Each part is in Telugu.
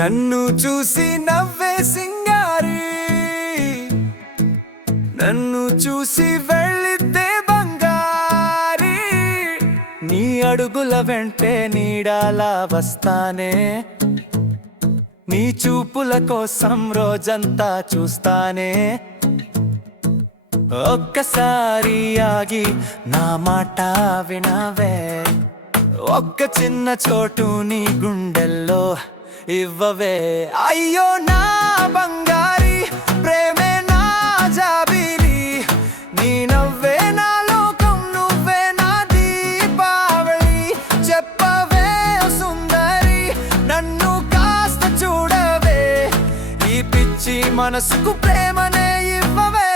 నన్ను చూసి నవ్వే సింగారి, నన్ను చూసి వెళ్ళితే బంగారి, నీ అడుగుల వెంటే నీడాలా వస్తానే, నీ చూపుల కోసం రోజంతా చూస్తానే. ఒక్కసారి ఆగి నా మాట వినవే, ఒక్క చిన్న చోటు నీ గుండెల్లో ఇవ్వవే. అయ్యో నా బంగారి, ప్రేమే నా జాబిలి, నీ నవ్వే నా లోకం, నువ్వే నా దీపావళి. చెప్పవే సుందరి, నన్ను కాస్త చూడవే, ఈ పిచ్చి మనసుకు ప్రేమనే ఇవ్వవే.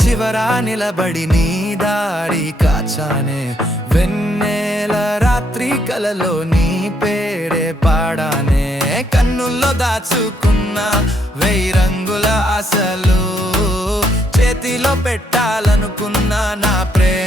చివరా నిలబడి నీ దారి కాచానే, వెన్నెల రాత్రి కలలో నీ పేరే పాడానే. కన్నుల్లో దాచుకున్న 1000 రంగుల ఆశలు చేతిలో పెట్టాలనుకున్నా నా ప్రేమ